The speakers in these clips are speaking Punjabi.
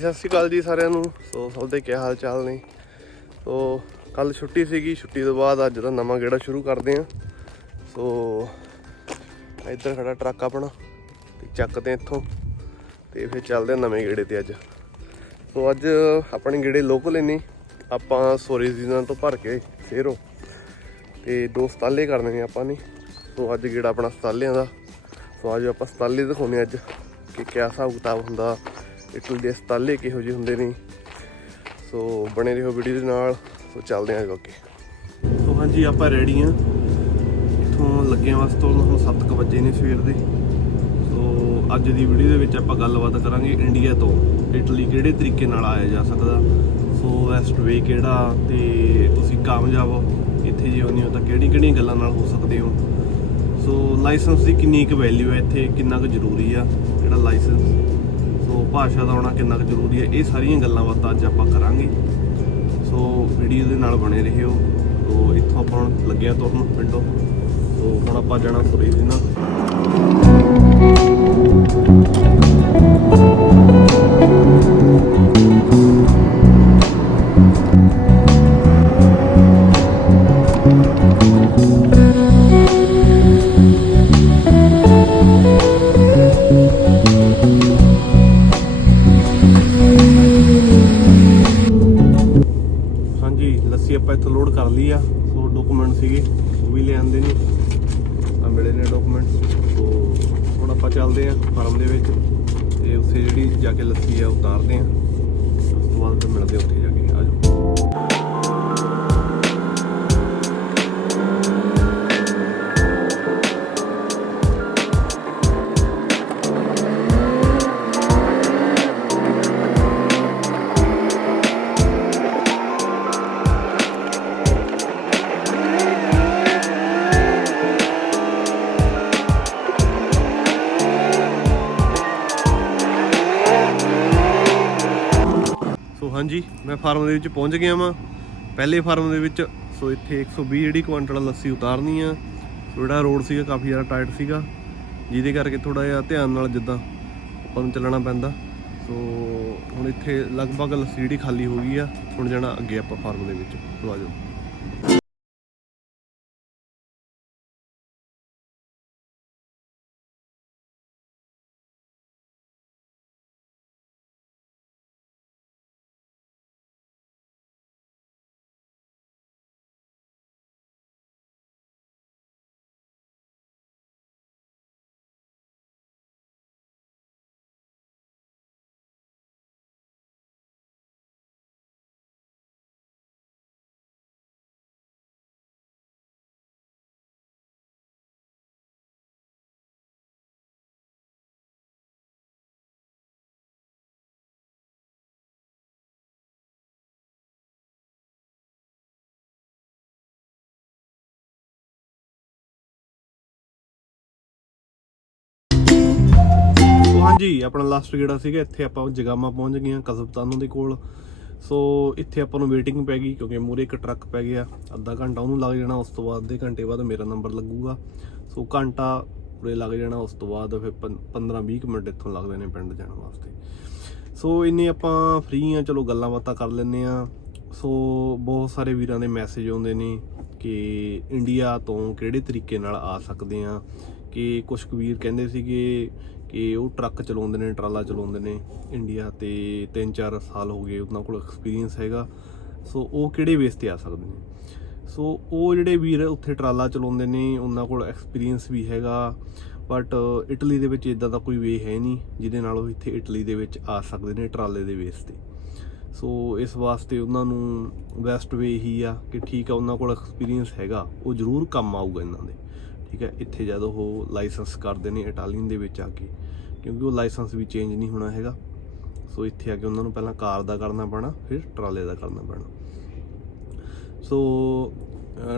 ਸਤਿ ਸ਼੍ਰੀ ਅਕਾਲ ਜੀ ਸਾਰਿਆਂ ਨੂੰ। ਸੋ ਸਭ ਦੇ ਕੀ ਹਾਲ ਚਾਲ ਨੇ? ਸੋ ਕੱਲ ਛੁੱਟੀ ਸੀਗੀ, ਛੁੱਟੀ ਤੋਂ ਬਾਅਦ ਅੱਜ ਦਾ ਨਵਾਂ ਗੇੜਾ ਸ਼ੁਰੂ ਕਰਦੇ ਆਂ। ਸੋ ਇੱਧਰ ਖੜਾ ਟਰੱਕ ਆਪਣਾ, ਤੇ ਚੱਕਦੇ ਇੱਥੋਂ, ਤੇ ਫਿਰ ਚੱਲਦੇ ਆਂ ਨਵੇਂ ਗੇੜੇ ਤੇ ਅੱਜ। ਸੋ ਅੱਜ ਆਪਣੇ ਗੇੜੇ ਲੋਕਲ ਨੇ ਆਪਾਂ ਸੋਰੀ ਸੀਜ਼ਨ ਤੋਂ ਭਰ ਕੇ ਫੇਰੋ ਤੇ ਦੋ ਸਤਾਲੇ ਕਰਨੇ ਨੇ ਆਪਾਂ ਨੇ। ਸੋ ਅੱਜ ਗੇੜਾ ਆਪਣਾ ਸਤਾਲਿਆਂ ਦਾ। ਸੋ ਅੱਜ ਆਪਾਂ ਸਤਾਲੇ ਦਿਖਾਉਣੇ ਅੱਜ, ਕਿ ਕਿਆ ਹਿਸਾਬ ਕਿਤਾਬ ਹੁੰਦਾ ਇਟਲੀ ਦੇ ਸਤਾਲੇ ਕਿਹੋ ਜਿਹੇ ਹੁੰਦੇ ਨੇ। ਸੋ ਬਣੇ ਰਹੋ ਵੀਡੀਓ ਦੇ ਨਾਲ। ਸੋ ਚੱਲਦੇ ਆਂ ਅੱਗੇ ਸੋ ਹਾਂਜੀ, ਆਪਾਂ ਰੈਡੀ ਆਂ ਇਥੋਂ ਲੱਗਿਆਂ ਵਾਸਤੇ ਹੁਣ 7:00 ਵਜੇ ਨੇ ਸਵੇਰ ਦੇ। ਸੋ ਅੱਜ ਦੀ ਵੀਡੀਓ ਦੇ ਵਿੱਚ ਆਪਾਂ ਗੱਲਬਾਤ ਕਰਾਂਗੇ ਇੰਡੀਆ ਤੋਂ। ਇਟਲੀ ਕਿਹੜੇ ਤਰੀਕੇ ਨਾਲ ਆਇਆ ਜਾ ਸਕਦਾ? ਸੋ ਵੈਸਟ ਵੇ ਕਿਹੜਾ? ਤੇ ਤੁਸੀਂ ਕਾਮਯਾਬ ਇੱਥੇ ਜੇ ਹੁੰਦੇ ਹੋ ਤਾਂ ਕਿਹੜੀ ਕਿਹੜੀਆਂ ਗੱਲਾਂ ਨਾਲ ਹੋ ਸਕਦੇ ਹੋ? ਸੋ ਲਾਇਸੈਂਸ ਦੀ ਕਿੰਨੀ ਕੁ ਵੈਲਿਊ ਹੈ ਇੱਥੇ? ਕਿੰਨਾ ਕੁ ਜ਼ਰੂਰੀ ਆ? ਜਿਹੜਾ ਲਾਇਸੈਂਸ ਸੋ ਭਾਸ਼ਾ ਦਾ ਆਉਣਾ ਕਿੰਨਾ ਕੁ ਜ਼ਰੂਰੀ ਹੈ, ਇਹ ਸਾਰੀਆਂ ਗੱਲਾਂ ਬਾਤਾਂ ਅੱਜ ਆਪਾਂ ਕਰਾਂਗੇ। ਸੋ ਵੀਡੀਓ ਦੇ ਨਾਲ ਬਣੇ ਰਹਿਓ। ਸੋ ਇੱਥੋਂ ਆਪਾਂ ਲੱਗਿਆ ਤੁਰਨ ਪਿੰਡੋਂ। ਸੋ ਹੁਣ ਆਪਾਂ ਜਾਣਾ ਸੁਰੇ ਦੀ ਨਾ ਹਾਂਜੀ ਆਪਾਂ ਇੱਥੋਂ ਲੋਡ ਕਰ ਲਈ ਆ, ਸੋ ਡਾਕੂਮੈਂਟ ਸੀਗੇ, ਉਹ ਵੀ ਲੈ ਆਂਦੇ ਨੇ। ਆ ਮਿਲੇ ਨੇ ਡਾਕੂਮੈਂਟ ਸੋ ਹੁਣ ਆਪਾਂ ਚੱਲਦੇ ਆ ਫਾਰਮ ਦੇ ਵਿੱਚ, ਤੇ ਉੱਥੇ ਜਿਹੜੀ ਜਾ ਕੇ ਲੱਸੀ ਆ ਉਤਾਰਦੇ ਆ। ਉਸ ਤੋਂ ਬਾਅਦ ਫਿਰ ਮਿਲਦੇ ਉੱਥੇ। ਹਾਂਜੀ, ਮੈਂ ਫਾਰਮ ਦੇ ਵਿੱਚ ਪਹੁੰਚ ਗਿਆ ਵਾਂ। ਪਹਿਲੇ ਫਾਰਮ ਦੇ ਵਿੱਚ, ਸੋ ਇੱਥੇ 120 ਜਿਹੜੀ ਕੁਆਂਟਲ ਲੱਸੀ ਉਤਾਰਨੀ ਆ। ਸੋ ਜਿਹੜਾ ਰੋਡ ਸੀਗਾ, ਕਾਫੀ ਜ਼ਿਆਦਾ ਟਾਈਟ ਸੀਗਾ। ਜਿਹਦੇ ਕਰਕੇ ਥੋੜਾ ਜਿਹਾ ਧਿਆਨ ਨਾਲ ਜਿੱਦਾਂ ਆਪਾਂ ਨੂੰ ਚੱਲਣਾ ਪੈਂਦਾ। ਸੋ ਹੁਣ ਇੱਥੇ ਲਗਭਗ ਲੱਸੀ ਜਿਹੜੀ ਖਾਲੀ ਹੋ ਗਈ ਆ। ਹੁਣ ਜਾਣਾ ਅੱਗੇ ਆਪਾਂ ਫਾਰਮ ਦੇ ਵਿੱਚ ਸੋ ਆਜੋ ਜੀ ਆਪਣਾ ਲਾਸਟ ਗੇੜਾ ਸੀਗਾ, ਇੱਥੇ ਆਪਾਂ ਜਗਾਮਾ ਪਹੁੰਚ ਗਏ ਹਾਂ ਕਜ਼ਬਤਾਨੋ ਦੇ ਕੋਲ। ਸੋ ਇੱਥੇ ਆਪਾਂ ਨੂੰ ਵੇਟਿੰਗ ਪੈ ਗਈ ਕਿਉਂਕਿ ਮੂਰੇ ਇੱਕ ਟਰੱਕ ਪੈ ਗਿਆ। ਅੱਧਾ ਘੰਟਾ ਉਹਨੂੰ ਲੱਗ ਜਾਣਾ, ਉਸ ਤੋਂ ਬਾਅਦ ਅੱਧੇ ਘੰਟੇ ਬਾਅਦ ਮੇਰਾ ਨੰਬਰ ਲੱਗੂਗਾ। ਸੋ ਘੰਟਾ ਉਰੇ ਲੱਗ ਜਾਣਾ, ਉਸ ਤੋਂ ਬਾਅਦ ਫਿਰ 15-20 ਮਿੰਟ ਇੱਥੋਂ ਲੱਗਦੇ ਨੇ ਪਿੰਡ ਜਾਣ ਵਾਸਤੇ। ਸੋ ਇੰਨੇ ਆਪਾਂ ਫ੍ਰੀ ਆ ਚਲੋ ਗੱਲਾਂ ਬਾਤਾਂ ਕਰ ਲੈਂਦੇ ਆ ਸੋ ਬਹੁਤ ਸਾਰੇ ਵੀਰਾਂ ਦੇ ਮੈਸੇਜ ਆਉਂਦੇ ਨੇ ਕਿ ਇੰਡੀਆ ਤੋਂ ਕਿਹੜੇ ਤਰੀਕੇ ਨਾਲ ਆ ਸਕਦੇ ਆ ਕਿ ਕੁਝ ਕੁ ਵੀਰ ਕਹਿੰਦੇ ਸੀਗੇ ਕਿ ਉਹ ਟਰੱਕ ਚਲਾਉਂਦੇ ਨੇ, ਟਰਾਲਾ ਚਲਾਉਂਦੇ ਨੇ ਇੰਡੀਆ ਤੇ 3-4 ਸਾਲ ਹੋ ਗਏ ਉਹਨਾਂ ਕੋਲ ਐਕਸਪੀਰੀਅੰਸ ਹੈਗਾ। ਸੋ ਉਹ ਕਿਹੜੇ ਬੇਸ ਤੇ ਆ ਸਕਦੇ ਨੇ? ਸੋ ਉਹ ਜਿਹੜੇ ਵੀਰ ਉੱਥੇ ਟਰਾਲਾ ਚਲਾਉਂਦੇ ਨੇ, ਉਹਨਾਂ ਕੋਲ ਐਕਸਪੀਰੀਅੰਸ ਵੀ ਹੈਗਾ। ਬਟ ਇਟਲੀ ਦੇ ਵਿੱਚ ਇਦਾਂ ਦਾ ਕੋਈ ਵੇ ਹੈ ਨਹੀਂ, ਜਿਹਦੇ ਨਾਲ ਉਹ ਇੱਥੇ ਇਟਲੀ ਦੇ ਵਿੱਚ ਆ ਸਕਦੇ ਨੇ ਟਰਾਲੇ ਦੇ ਬੇਸ ਤੇ। ਸੋ ਇਸ ਵਾਸਤੇ ਉਹਨਾਂ ਨੂੰ ਬੈਸਟ ਵੇ ਹੀ ਆ ਕਿ ਠੀਕ ਆ, ਉਹਨਾਂ ਕੋਲ ਐਕਸਪੀਰੀਅੰਸ ਹੈਗਾ, ਉਹ ਜ਼ਰੂਰ ਕੰਮ ਆਊਗਾ ਇਹਨਾਂ ਦੇ। ਠੀਕ ਹੈ, ਇੱਥੇ ਜਦ ਉਹ ਲਾਇਸੈਂਸ ਕਰਦੇ ਨੇ ਇਟਾਲੀਅਨ ਦੇ ਵਿੱਚ ਆ ਕੇ, ਕਿਉਂਕਿ ਉਹ ਲਾਇਸੈਂਸ ਵੀ ਚੇਂਜ ਨਹੀਂ ਹੋਣਾ ਹੈਗਾ। ਸੋ ਇੱਥੇ ਆ ਕੇ ਉਹਨਾਂ ਨੂੰ ਪਹਿਲਾਂ ਕਾਰ ਦਾ ਕਰਨਾ ਪੈਣਾ, ਫਿਰ ਟਰਾਲੇ ਦਾ ਕਰਨਾ ਪੈਣਾ। ਸੋ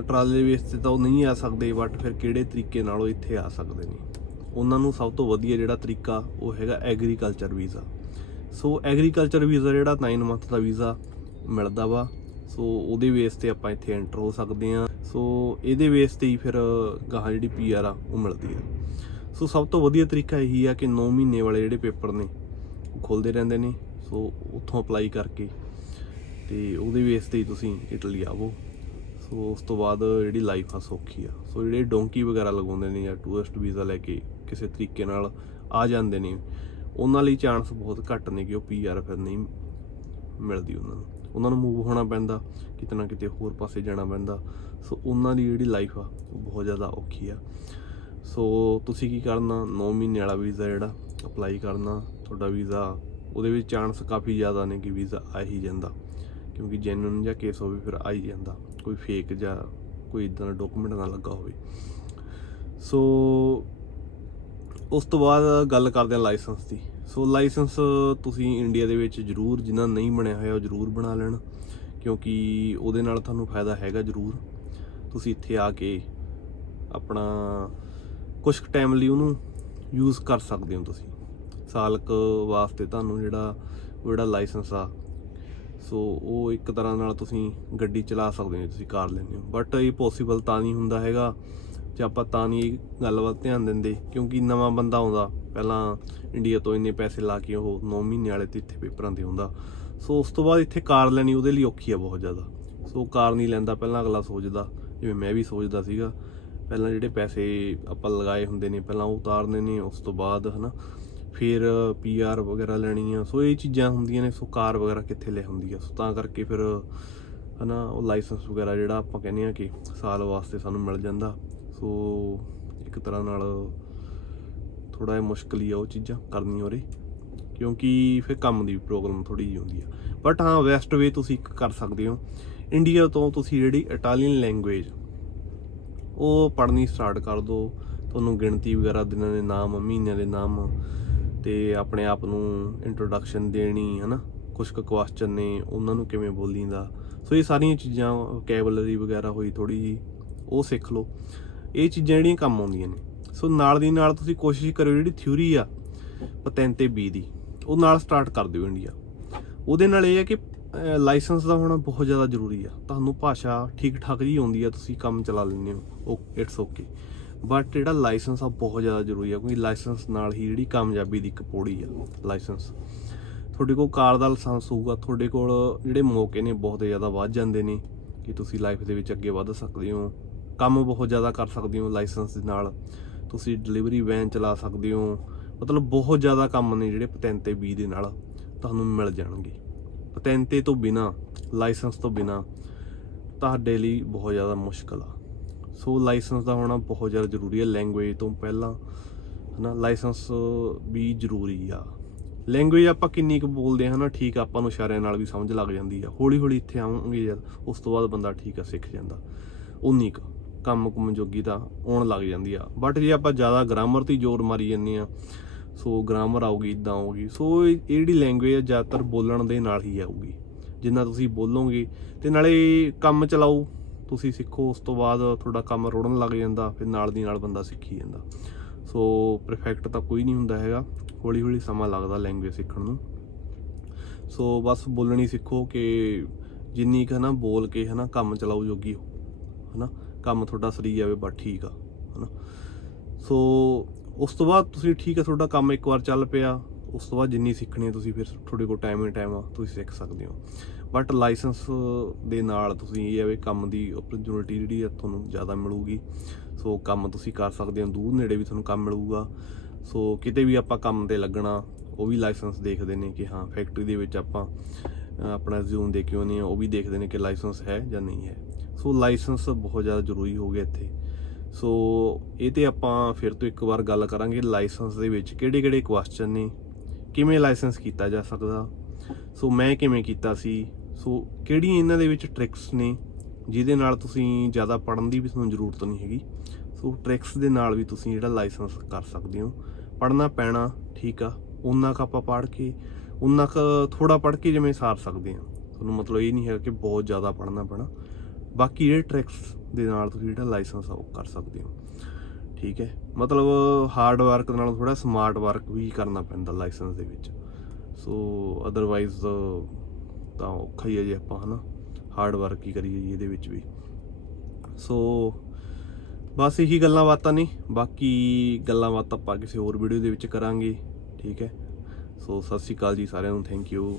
ਟਰਾਲੇ ਬੇਸ ਤੇ ਤਾਂ ਉਹ ਨਹੀਂ ਆ ਸਕਦੇ ਬਟ ਫਿਰ ਕਿਹੜੇ ਤਰੀਕੇ ਨਾਲ ਉਹ ਇੱਥੇ ਆ ਸਕਦੇ ਨੇ? ਉਹਨਾਂ ਨੂੰ ਸਭ ਤੋਂ ਵਧੀਆ ਜਿਹੜਾ ਤਰੀਕਾ ਉਹ ਹੈਗਾ agriculture visa so agriculture visa ਜਿਹੜਾ 9 ਮੰਥ ਦਾ ਵੀਜ਼ਾ ਮਿਲਦਾ ਵਾ। ਸੋ ਉਹਦੇ ਬੇਸ ਤੇ ਆਪਾਂ ਇੱਥੇ ਐਂਟਰ ਹੋ ਸਕਦੇ ਆ ਸੋ ਇਹਦੇ ਬੇਸ ਤੇ ਹੀ ਫਿਰ ਗਾਹਾਂ ਜਿਹੜੀ ਪੀਆਰ ਆ, ਉਹ ਮਿਲਦੀ ਆ। ਸੋ ਸੋ ਸਭ ਤੋਂ ਵਧੀਆ ਤਰੀਕਾ ਇਹੀ ਆ ਕਿ 9 ਮਹੀਨੇ ਵਾਲੇ ਜਿਹੜੇ ਪੇਪਰ ਨੇ, ਉਹ ਖੁੱਲਦੇ ਰਹਿੰਦੇ ਨੇ। ਸੋ ਉੱਥੋਂ ਅਪਲਾਈ ਕਰਕੇ ਤੇ ਉਹਦੇ ਬੇਸ ਤੇ ਹੀ ਤੁਸੀਂ ਇਟਲੀ ਆਵੋ। ਸੋ ਉਸ ਤੋਂ ਬਾਅਦ ਜਿਹੜੀ ਲਾਈਫ ਆ ਸੌਖੀ ਆ। ਸੋ ਜਿਹੜੇ ਡੋਂਕੀ ਵਗੈਰਾ ਲਗਾਉਂਦੇ ਨੇ ਜਾਂ ਟੂਰਿਸਟ ਵੀਜ਼ਾ ਲੈ ਕੇ ਕਿਸੇ ਤਰੀਕੇ ਨਾਲ ਆ ਜਾਂਦੇ ਨੇ, ਉਹਨਾਂ ਲਈ ਚਾਂਸ ਬਹੁਤ ਘੱਟ ਨੇ ਕਿ ਉਹ ਪੀਆਰ ਫਿਰ ਨਹੀਂ ਮਿਲਦੀ ਉਹਨਾਂ ਨੂੰ। ਉਹਨਾਂ ਨੂੰ ਮੂਵ ਹੋਣਾ ਪੈਂਦਾ, ਕਿਤੇ ਨਾ ਕਿਤੇ ਹੋਰ ਪਾਸੇ ਜਾਣਾ ਪੈਂਦਾ। ਸੋ ਉਹਨਾਂ ਦੀ ਜਿਹੜੀ ਲਾਈਫ ਆ, ਉਹ ਬਹੁਤ ਜ਼ਿਆਦਾ ਔਖੀ ਆ। ਸੋ ਤੁਸੀਂ ਕੀ ਕਰਨਾ? 9 ਮਹੀਨੇ ਵਾਲਾ ਵੀਜ਼ਾ ਜਿਹੜਾ ਅਪਲਾਈ ਕਰਨਾ। ਤੁਹਾਡਾ ਵੀਜ਼ਾ ਉਹਦੇ ਵਿੱਚ ਚਾਂਸ ਕਾਫੀ ਜ਼ਿਆਦਾ ਨੇ ਕਿ ਵੀਜ਼ਾ ਆ ਹੀ ਜਾਂਦਾ। ਕਿਉਂਕਿ ਜੈਨੂਨ ਜਾਂ ਕੇਸ ਹੋਵੇ, ਫਿਰ ਆ ਹੀ ਜਾਂਦਾ। ਕੋਈ ਫੇਕ ਜਾਂ ਕੋਈ ਇਦਾਂ ਦਾ ਡਾਕੂਮੈਂਟ ਨਾ ਲੱਗਾ ਹੋਵੇ। ਸੋ ਉਸ ਤੋਂ ਬਾਅਦ ਗੱਲ ਕਰਦੇ ਹਾਂ ਲਾਇਸੈਂਸ ਦੀ। ਸੋ ਲਾਇਸੈਂਸ ਤੁਸੀਂ ਇੰਡੀਆ ਦੇ ਵਿੱਚ ਜ਼ਰੂਰ ਜਿਨ੍ਹਾਂ ਨਹੀਂ ਬਣਿਆ ਹੋਇਆ ਉਹ ਜ਼ਰੂਰ ਬਣਾ ਲੈਣ, ਕਿਉਂਕਿ ਉਹਦੇ ਨਾਲ ਤੁਹਾਨੂੰ ਫਾਇਦਾ ਹੈਗਾ ਜ਼ਰੂਰ। ਤੁਸੀਂ ਇੱਥੇ ਆ ਕੇ ਆਪਣਾ ਕੁਝ ਟਾਈਮ ਲਈ ਉਹਨੂੰ ਯੂਜ਼ ਕਰ ਸਕਦੇ ਹੋ ਤੁਸੀਂ। ਸਾਲ ਕੁ ਵਾਸਤੇ ਤੁਹਾਨੂੰ ਜਿਹੜਾ ਜਿਹੜਾ ਲਾਇਸੈਂਸ ਆ। ਸੋ ਉਹ ਇੱਕ ਤਰ੍ਹਾਂ ਨਾਲ ਤੁਸੀਂ ਗੱਡੀ ਚਲਾ ਸਕਦੇ ਹੋ, ਤੁਸੀਂ ਕਾਰ ਲੈਂਦੇ ਹੋ। ਬਟ ਇਹ ਪੋਸੀਬਲ ਤਾਂ ਨਹੀਂ ਹੁੰਦਾ ਹੈਗਾ। ਜੇ ਆਪਾਂ ਤਾਂ ਨਹੀਂ ਇਹ ਗੱਲ ਧਿਆਨ ਦਿੰਦੇ, ਕਿਉਂਕਿ ਨਵਾਂ ਬੰਦਾ ਆਉਂਦਾ, ਪਹਿਲਾਂ ਇੰਡੀਆ ਤੋਂ ਇੰਨੇ ਪੈਸੇ ਲਾ ਕੇ ਉਹ 9 ਮਹੀਨੇ ਵਾਲੇ ਤੇ ਇੱਥੇ ਪੇਪਰਾਂ ਤੇ ਹੁੰਦਾ। ਸੋ ਉਸ ਤੋਂ ਬਾਅਦ ਇੱਥੇ ਕਾਰ ਲੈਣੀ ਉਹਦੇ ਲਈ ਔਖੀ ਆ ਬਹੁਤ ਜ਼ਿਆਦਾ। ਸੋ ਕਾਰ ਨਹੀਂ ਲੈਂਦਾ, ਪਹਿਲਾਂ ਅਗਲਾ ਸੋਚਦਾ, ਜਿਵੇਂ ਮੈਂ ਵੀ ਸੋਚਦਾ ਸੀਗਾ, ਪਹਿਲਾਂ ਜਿਹੜੇ ਪੈਸੇ ਆਪਾਂ ਲਗਾਏ ਹੁੰਦੇ ਨੇ, ਪਹਿਲਾਂ ਉਹ ਉਤਾਰਨੇ ਨੇ, ਉਸ ਤੋਂ ਬਾਅਦ ਹਨਾ, ਫਿਰ ਪੀਆਰ ਵਗੈਰਾ ਲੈਣੀ ਆ, ਸੋ ਇਹ ਚੀਜ਼ਾਂ ਹੁੰਦੀਆਂ ਨੇ, ਸੋ ਕਾਰ ਵਗੈਰਾ ਕਿੱਥੇ ਲੈ ਹੁੰਦੀ ਆ। ਸੋ ਤਾਂ ਕਰਕੇ ਫਿਰ ਹਨਾ, ਉਹ ਲਾਇਸੈਂਸ ਵਗੈਰਾ ਜਿਹੜਾ ਆਪਾਂ ਕਹਿੰਦੇ ਆ ਕਿ ਸਾਲ ਵਾਸਤੇ ਸਾਨੂੰ ਮਿਲ ਜਾਂਦਾ। ਸੋ ਇੱਕ ਤਰ੍ਹਾਂ ਨਾਲ ਥੋੜਾ ਜਿਹਾ ਮੁਸ਼ਕਲ ਹੀ ਆ ਉਹ ਚੀਜ਼ਾਂ ਕਰਨੀਆਂ ਉਰੇ, ਕਿਉਂਕਿ ਫਿਰ ਕੰਮ ਦੀ ਪ੍ਰੋਬਲਮ ਥੋੜੀ ਜਿਹੀ ਹੁੰਦੀ ਆ। ਬਟ ਹਾਂ ਵੈਸਟ ਵੇ ਤੁਸੀਂ ਇੱਕ ਕਰ ਸਕਦੇ ਹੋ। ਇੰਡੀਆ ਤੋਂ ਤੁਸੀਂ ਜਿਹੜੀ ਇਟਾਲੀਅਨ ਲੈਂਗੁਏਜ ਉਹ ਪੜ੍ਹਨੀ ਸਟਾਰਟ ਕਰ ਦਿਓ। ਤੁਹਾਨੂੰ ਗਿਣਤੀ ਵਗੈਰਾ ਦਿਨਾਂ ਦੇ ਨਾਮ, ਮਹੀਨਿਆਂ ਦੇ ਨਾਮ ਤੇ ਆਪਣੇ ਆਪ ਨੂੰ ਇੰਟਰੋਡਕਸ਼ਨ ਦੇਣੀ, ਹਨਾ? ਕੁਝ ਕੁ ਕੁਐਸਚਨ ਨੇ, ਉਹਨਾਂ ਨੂੰ ਕਿਵੇਂ ਬੋਲੀਂਦਾ। ਸੋ ਇਹ ਸਾਰੀਆਂ ਚੀਜ਼ਾਂ ਕੈਬਲਰੀ ਵਗੈਰਾ ਹੋਈ ਥੋੜੀ ਜੀ ਉਹ ਸਿੱਖ ਲਓ। ਇਹ ਚੀਜ਼ਾਂ ਜਿਹੜੀਆਂ ਕੰਮ ਆਉਂਦੀਆਂ ਨੇ। ਸੋ ਨਾਲ ਦੀ ਨਾਲ ਤੁਸੀਂ ਕੋਸ਼ਿਸ਼ ਕਰੋ ਜਿਹੜੀ ਥਿਊਰੀ ਆ ਪਤੈਂਤੇ ਬੀ ਦੀ, ਉਹ ਨਾਲ ਸਟਾਰਟ ਕਰ ਦਿਓ ਇੰਡੀਆ ਉਹਦੇ ਨਾਲ ਇਹ ਹੈ ਕਿ ਲਾਇਸੈਂਸ ਦਾ ਹੋਣਾ ਬਹੁਤ ਜ਼ਿਆਦਾ ਜ਼ਰੂਰੀ ਆ। ਤੁਹਾਨੂੰ ਭਾਸ਼ਾ ਠੀਕ ਠਾਕ ਜੀ ਆਉਂਦੀ ਆ, ਤੁਸੀਂ ਕੰਮ ਚਲਾ ਲੈਂਦੇ ਹੋ, ਉਹ ਇਟਸ ਓਕੇ ਬਟ ਜਿਹੜਾ ਲਾਇਸੈਂਸ ਆ ਬਹੁਤ ਜ਼ਿਆਦਾ ਜ਼ਰੂਰੀ ਆ, ਕਿਉਂਕਿ ਲਾਇਸੈਂਸ ਨਾਲ ਹੀ ਜਿਹੜੀ ਕਾਮਯਾਬੀ ਦੀ ਇੱਕ ਪੌੜੀ ਆ ਲਾਇਸੈਂਸ ਤੁਹਾਡੇ ਕੋਲ ਕਾਰ ਦਾ ਲਾਇਸੈਂਸ ਹੋਊਗਾ, ਤੁਹਾਡੇ ਕੋਲ ਜਿਹੜੇ ਮੌਕੇ ਨੇ, ਬਹੁਤ ਜ਼ਿਆਦਾ ਵੱਧ ਜਾਂਦੇ ਨੇ, ਕਿ ਤੁਸੀਂ ਲਾਈਫ ਦੇ ਵਿੱਚ ਅੱਗੇ ਵਧ ਸਕਦੇ ਹੋ। ਕੰਮ ਬਹੁਤ ਜ਼ਿਆਦਾ ਕਰ ਸਕਦੇ ਹੋ ਲਾਇਸੈਂਸ ਦੇ ਨਾਲ। ਤੁਸੀਂ ਡਿਲੀਵਰੀ ਵੈਨ ਚਲਾ ਸਕਦੇ ਹੋ। ਮਤਲਬ ਬਹੁਤ ਜ਼ਿਆਦਾ ਕੰਮ ਨੇ ਜਿਹੜੇ ਪਤੈਂਤੇ ਬੀ ਦੇ ਨਾਲ ਤੁਹਾਨੂੰ ਮਿਲ ਜਾਣਗੇ। ਪਤੈਂਤੇ ਤੋਂ ਬਿਨਾ, ਲਾਇਸੈਂਸ ਤੋਂ ਬਿਨਾ ਤੁਹਾਡੇ ਲਈ ਬਹੁਤ ਜ਼ਿਆਦਾ ਮੁਸ਼ਕਲ ਆ। ਸੋ ਲਾਇਸੈਂਸ ਦਾ ਹੋਣਾ ਬਹੁਤ ਜ਼ਿਆਦਾ ਜ਼ਰੂਰੀ ਹੈ ਲੈਂਗੁਏਜ ਤੋਂ ਪਹਿਲਾਂ, ਹਨਾ, ਲਾਇਸੈਂਸ ਵੀ ਜ਼ਰੂਰੀ ਆ। ਲੈਂਗੁਏਜ ਆਪਾਂ ਕਿੰਨੀ ਕੁ ਬੋਲਦੇ ਹਾਂ ਨਾ ਠੀਕ ਆਪਾਂ ਨੂੰ ਇਸ਼ਾਰਿਆਂ ਨਾਲ ਵੀ ਸਮਝ ਲੱਗ ਜਾਂਦੀ ਆ। ਹੌਲੀ ਹੌਲੀ ਇੱਥੇ ਆਵਾਂਗੇ ਯਾਰ, ਉਸ ਤੋਂ ਬਾਅਦ ਬੰਦਾ ਠੀਕ ਆ, ਸਿੱਖ ਜਾਂਦਾ। ਉਨੀ ਕੁ। ਕੰਮ ਕੁਮ ਜੋਗੀ ਤਾਂ ਆਉਣ ਲੱਗ ਜਾਂਦੀ ਆ। ਬਟ ਜੇ ਆਪਾਂ ਜ਼ਿਆਦਾ ਗ੍ਰਾਮਰ ਤੇ ਹੀ ਜ਼ੋਰ ਮਾਰੀ ਜਾਂਦੇ ਆ ਸੋ ਗ੍ਰਾਮਰ ਆਊਗੀ, ਇਦਾਂ ਆਊਗੀ। ਸੋ ਇਹ ਇਹ ਜਿਹੜੀ ਲੈਂਗੁਏਜ ਆ ਜ਼ਿਆਦਾਤਰ ਬੋਲਣ ਦੇ ਨਾਲ ਹੀ ਆਊਗੀ। ਜਿੰਨਾ ਤੁਸੀਂ ਬੋਲੋਗੇ ਤੇ ਨਾਲੇ ਕੰਮ ਚਲਾਓ, ਤੁਸੀਂ ਸਿੱਖੋ, ਉਸ ਤੋਂ ਬਾਅਦ ਤੁਹਾਡਾ ਕੰਮ ਰੋੜਨ ਲੱਗ ਜਾਂਦਾ, ਫਿਰ ਨਾਲ ਦੀ ਨਾਲ ਬੰਦਾ ਸਿੱਖੀ ਜਾਂਦਾ। ਸੋ ਪਰਫੈਕਟ ਤਾਂ ਕੋਈ ਨਹੀਂ ਹੁੰਦਾ ਹੈਗਾ। ਹੌਲੀ ਹੌਲੀ ਸਮਾਂ ਲੱਗਦਾ ਲੈਂਗੁਏਜ ਸਿੱਖਣ ਨੂੰ। ਸੋ ਬਸ ਬੋਲਣੀ ਸਿੱਖੋ ਕਿ ਜਿੰਨੀ ਕੁ ਹਨਾ ਬੋਲ ਕੇ ਹਨਾ ਕੰਮ ਚਲਾਓ ਜੋਗੀ ਹੋ, ਹਨਾ? ਕੰਮ ਤੁਹਾਡਾ ਸਰੀ ਜਾਵੇ, ਬਸ ਠੀਕ ਆ, ਹਨਾ। ਸੋ, ਉਸ ਤੋਂ ਬਾਅਦ ਤੁਸੀਂ ਠੀਕ ਆ, ਤੁਹਾਡਾ ਕੰਮ ਇੱਕ ਵਾਰ ਚੱਲ ਪਿਆ, ਉਸ ਤੋਂ ਬਾਅਦ ਜਿੰਨੀ ਸਿੱਖਣੀ ਹੈ ਤੁਸੀਂ ਫਿਰ ਤੁਹਾਡੇ ਕੋਲ ਟਾਈਮ ਹੀ ਟਾਈਮ ਆ, ਤੁਸੀਂ ਸਿੱਖ ਸਕਦੇ ਹੋ। ਬਟ ਲਾਇਸੈਂਸ ਦੇ ਨਾਲ ਤੁਸੀਂ ਇਹ ਹੈ ਵੀ ਕੰਮ ਦੀ ਓਪਰਚੁਨਿਟੀ ਜਿਹੜੀ ਆ ਤੁਹਾਨੂੰ ਜ਼ਿਆਦਾ ਮਿਲੂਗੀ। ਸੋ, ਕੰਮ ਤੁਸੀਂ ਕਰ ਸਕਦੇ ਹੋ, ਦੂਰ ਨੇੜੇ ਵੀ ਤੁਹਾਨੂੰ ਕੰਮ ਮਿਲੂਗਾ। ਸੋ, ਕਿਤੇ ਵੀ ਆਪਾਂ ਕੰਮ ਤੇ ਲੱਗਣਾ, ਉਹ ਵੀ ਲਾਇਸੈਂਸ ਦੇਖਦੇ ਨੇ ਕਿ ਹਾਂ ਫੈਕਟਰੀ ਦੇ ਵਿੱਚ ਆਪਾਂ ਆਪਣਾ ਰਿਜ਼ਿਊਮ ਦੇ ਕੇ ਆਉਂਦੇ ਆ ਉਹ ਵੀ ਦੇਖਦੇ ਨੇ ਕਿ ਲਾਇਸੈਂਸ ਹੈ ਜਾਂ ਨਹੀਂ ਹੈ। ਸੋ ਲਾਇਸੈਂਸ ਬਹੁਤ ਜ਼ਿਆਦਾ ਜ਼ਰੂਰੀ ਹੋ ਗਿਆ ਇੱਥੇ। ਸੋ ਇਹ ਤੇ ਆਪਾਂ ਫਿਰ ਤੋਂ ਇੱਕ ਵਾਰ ਗੱਲ ਕਰਾਂਗੇ ਲਾਇਸੈਂਸ ਦੇ ਵਿੱਚ ਕਿਹੜੇ-ਕਿਹੜੇ ਕੁਐਸਚਨ ਨੇ, ਕਿਵੇਂ ਲਾਇਸੈਂਸ ਕੀਤਾ ਜਾ ਸਕਦਾ, ਸੋ ਮੈਂ ਕਿਵੇਂ ਕੀਤਾ ਸੀ, ਸੋ ਕਿਹੜੀਆਂ ਇਹਨਾਂ ਦੇ ਵਿੱਚ ਟ੍ਰਿਕਸ ਨੇ, ਜਿਹਦੇ ਨਾਲ ਤੁਸੀਂ ਜ਼ਿਆਦਾ ਪੜਨ ਦੀ ਵੀ ਤੁਹਾਨੂੰ ਜ਼ਰੂਰਤ ਨਹੀਂ ਹੈਗੀ। ਸੋ ਟ੍ਰਿਕਸ ਦੇ ਨਾਲ ਵੀ ਤੁਸੀਂ ਜਿਹੜਾ ਲਾਇਸੈਂਸ ਕਰ ਸਕਦੇ ਹੋ। ਪੜਨਾ ਪੈਣਾ, ਠੀਕ ਆ ਉਹਨਾਂ ਕ ਆਪਾਂ ਪੜ੍ਹ ਕੇ ਉਹਨਾਂ ਕ ਥੋੜਾ ਪੜ੍ਹ ਕੇ ਜਿਵੇਂ ਸਾਰ ਸਕਦੇ ਆ ਤੁਹਾਨੂੰ ਮਤਲਬ ਇਹ ਨਹੀਂ ਹੈਗਾ ਕਿ ਬਹੁਤ ਜ਼ਿਆਦਾ ਪੜਨਾ ਪੈਣਾ। ਬਾਕੀ ਜਿਹੜੇ ਟ੍ਰਿਕਸ ਦੇ ਨਾਲ ਤੁਸੀਂ ਜਿਹੜਾ ਲਾਇਸੈਂਸ ਆ ਉਹ ਕਰ ਸਕਦੇ ਹੋ। ਠੀਕ ਹੈ? ਮਤਲਬ ਹਾਰਡ ਵਰਕ ਨਾਲ ਥੋੜਾ ਸਮਾਰਟ ਵਰਕ ਵੀ ਕਰਨਾ ਪੈਂਦਾ ਲਾਇਸੈਂਸ ਦੇ ਵਿੱਚ। ਸੋ ਅਦਰਵਾਈਜ਼ ਤਾਂ ਔਖਾ ਹੀ ਹੈ ਜੇ ਆਪਾਂ, ਹਨਾ? ਹਾਰਡ ਵਰਕ ਹੀ ਕਰੀਏ ਜੀ ਇਹਦੇ ਵਿੱਚ ਵੀ। ਸੋ ਬਸ ਇਹੀ ਗੱਲਾਂ ਬਾਤਾਂ ਨੇ। ਬਾਕੀ ਗੱਲਾਂ ਬਾਤਾਂ ਆਪਾਂ ਕਿਸੇ ਹੋਰ ਵੀਡੀਓ ਦੇ ਵਿੱਚ ਕਰਾਂਗੇ। ਠੀਕ ਹੈ? ਸੋ ਸਤਿ ਸ਼੍ਰੀ ਅਕਾਲ ਜੀ ਸਾਰਿਆਂ ਨੂੰ। Thank you